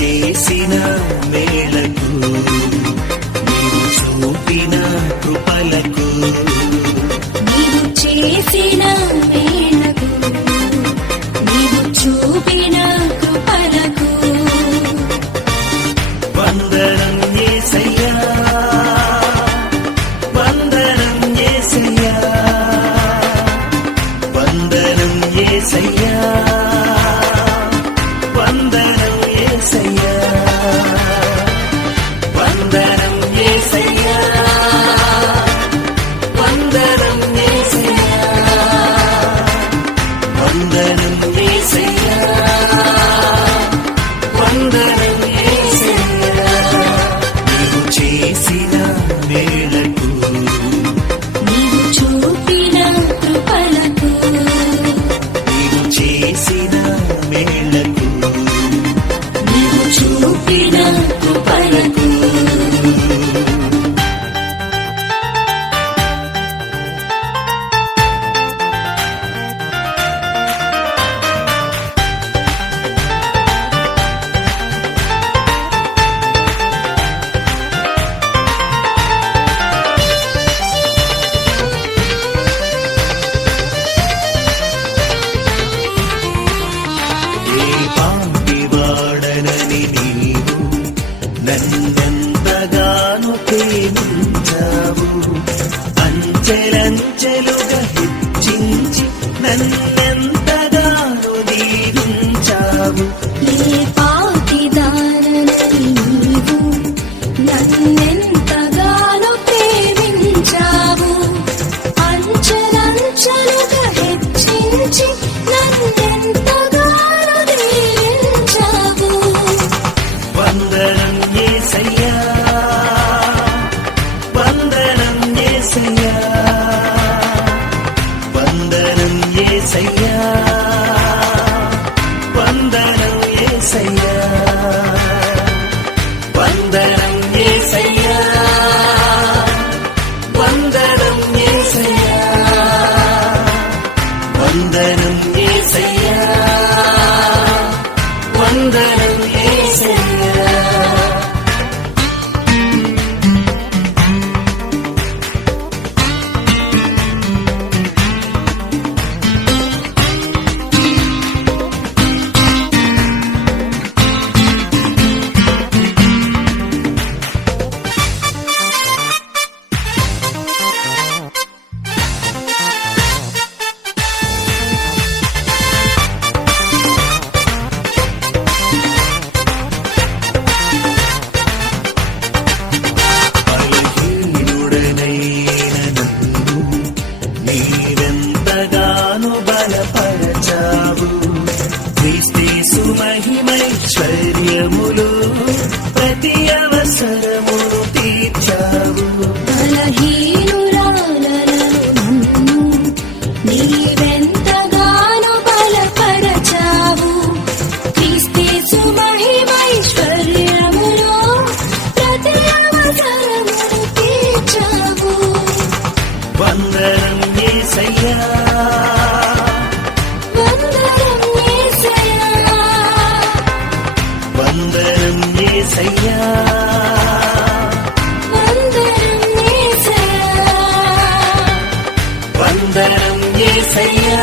చేసిన మేళకు, నీవు చూపిన కృపలకు, నీవు చేసిన మేళకు, నీవు చూపిన కృపలకు వందనం యేసయ్యా, వందనం యేసయ్యా, వందనం యేసయ్యా, వందనం యేసయ్యా, వందనం యేసయ్యా, వందనం యేసయ్యా, వందనం యేసయ్యా, వందనం యేసయ్యా. నీవు చేసిన మేళకు, నీవు చూపిన కృపలకు, నీవు చేసిన మేళకు, నీవు చూపిన కృపలకు ఏ పాపి వాడనని నీవు నన్నెంతగానో ప్రేమించావు, అంచెలంచెలుగా హెచ్చించి నన్నెంతగానో దీవించావు. ఏ పాపిదానని నీవు నన్నెంతగానో ప్రేమించావు, అంచెలంచెలుగా హెచ్చించి నన్నెంతగానో దీవించావు. వందనం యేసయ్యా, వందనం యేసయ్యా, వందనం యేసయ్యా, వందనం యేసయ్యా, వందనం యేసయ్యా, వందనం యేసయ్యా, వందనం యేసయ్యా, వందనం యేసయ్యా. బలహీనుడనైన నన్ను నీవెంతగానో బలపరచావు, క్రీస్తు మహిమైశ్వర్యములు ప్రతి అవసరమును తీర్చావు. బలహీనురాలను నన్ను నీవెంతగానో బలపరచావు, క్రీస్తు మహిమైశ్వర్యములో ప్రతి అవసరమును తీర్చావు. వందనం యేసయ్యా, వందనం యేసయ్యా, వందనం యేసయ్యా, వందనం యేసయ్యా, వందనం యేసయ్యా.